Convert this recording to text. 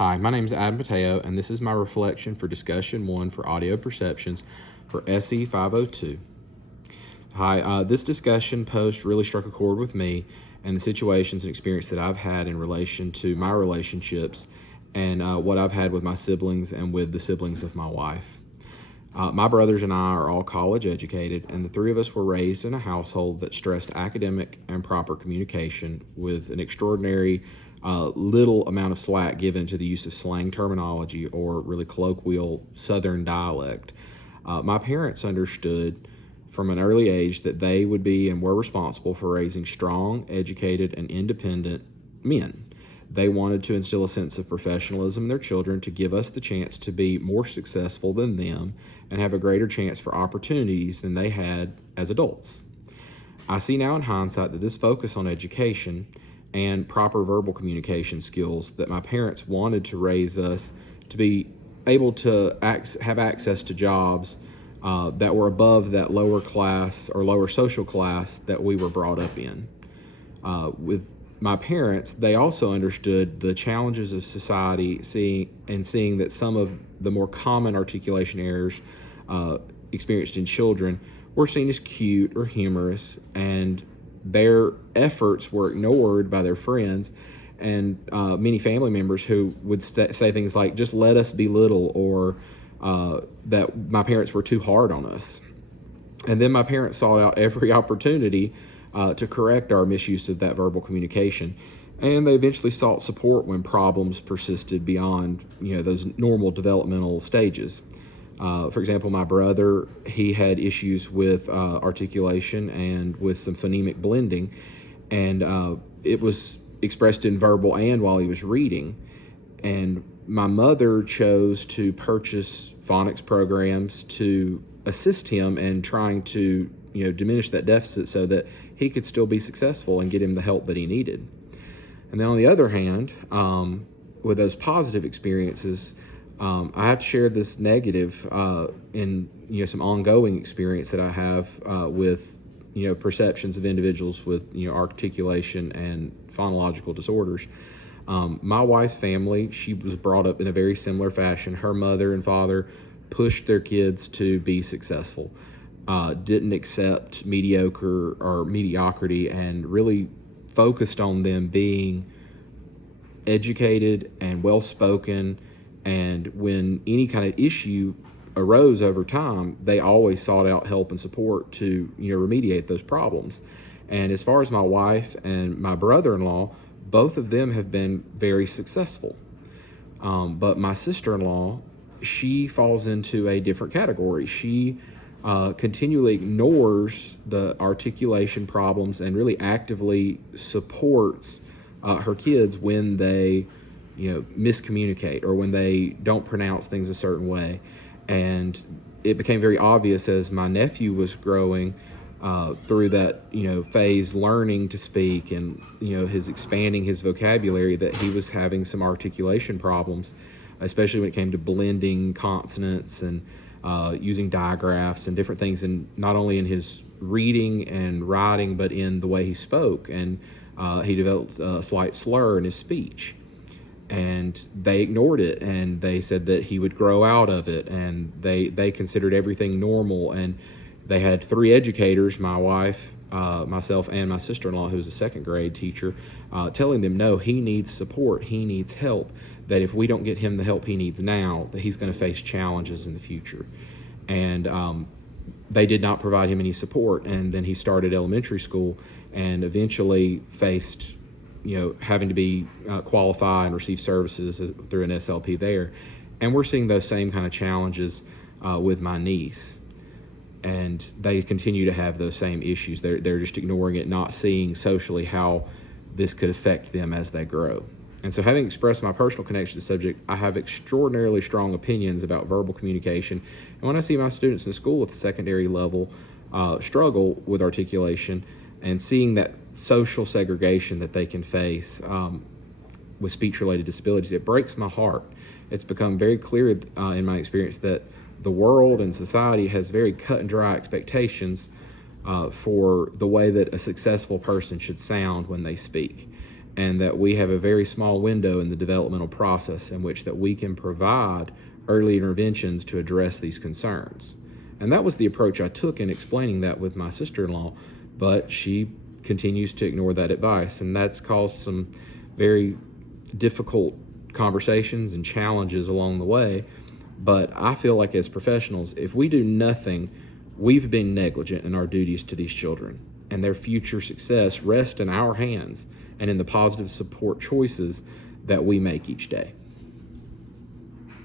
Hi, my name is Adam Mateo, and this is my reflection for discussion 1 for audio perceptions for SE 502. Hi, this discussion post really struck a chord with me and the situations and experience that I've had in relation to my relationships and what I've had with my siblings and with the siblings of my wife. My brothers and I are all college educated, and the three of us were raised in a household that stressed academic and proper communication with an extraordinary little amount of slack given to the use of slang terminology or really colloquial Southern dialect. My parents understood from an early age that they would be and were responsible for raising strong, educated, and independent men. They wanted to instill a sense of professionalism in their children to give us the chance to be more successful than them and have a greater chance for opportunities than they had as adults. I see now in hindsight that this focus on education and proper verbal communication skills that my parents wanted to raise us to be able to have access to jobs that were above that lower class or lower social class that we were brought up in. With my parents, they also understood the challenges of society, seeing that some of the more common articulation errors experienced in children were seen as cute or humorous, and their efforts were ignored by their friends and many family members who would say things like, just let us be little, or that my parents were too hard on us. And then my parents sought out every opportunity to correct our misuse of that verbal communication, and they eventually sought support when problems persisted beyond those normal developmental stages. For example, my brother, he had issues with articulation and with some phonemic blending, and it was expressed in verbal and while he was reading. And my mother chose to purchase phonics programs to assist him in trying to diminish that deficit so that he could still be successful and get him the help that he needed. And then on the other hand, with those positive experiences, I have to share this negative in some ongoing experience that I have with perceptions of individuals with articulation and phonological disorders. My wife's family, she was brought up in a very similar fashion. Her mother and father pushed their kids to be successful, didn't accept mediocre or mediocrity, and really focused on them being educated and well-spoken. And when any kind of issue arose over time, they always sought out help and support to remediate those problems. And as far as my wife and my brother-in-law, both of them have been very successful. But my sister-in-law, she falls into a different category. She continually ignores the articulation problems and really actively supports her kids when they miscommunicate or when they don't pronounce things a certain way. And it became very obvious as my nephew was growing through that phase, learning to speak and his expanding his vocabulary, that he was having some articulation problems, especially when it came to blending consonants and using digraphs and different things, and not only in his reading and writing but in the way he spoke. And he developed a slight slur in his speech, and they ignored it, and they said that he would grow out of it, and they considered everything normal. And they had 3 educators, my wife, myself, and my sister-in-law, who's a second grade teacher, telling them, no, he needs support, he needs help, that if we don't get him the help he needs now, that he's going to face challenges in the future. And they did not provide him any support. And then he started elementary school and eventually faced having to be qualify and receive services through an SLP there. And we're seeing those same kind of challenges with my niece. And they continue to have those same issues. They're just ignoring it, not seeing socially how this could affect them as they grow. And so, having expressed my personal connection to the subject, I have extraordinarily strong opinions about verbal communication. And when I see my students in school at the secondary level struggle with articulation, and seeing that social segregation that they can face with speech-related disabilities, it breaks my heart. It's become very clear in my experience that the world and society has very cut and dry expectations for the way that a successful person should sound when they speak. and that we have a very small window in the developmental process in which that we can provide early interventions to address these concerns. And that was the approach I took in explaining that with my sister-in-law, but she continues to ignore that advice, and that's caused some very difficult conversations and challenges along the way. But I feel like as professionals, if we do nothing, we've been negligent in our duties to these children, and their future success rests in our hands and in the positive support choices that we make each day.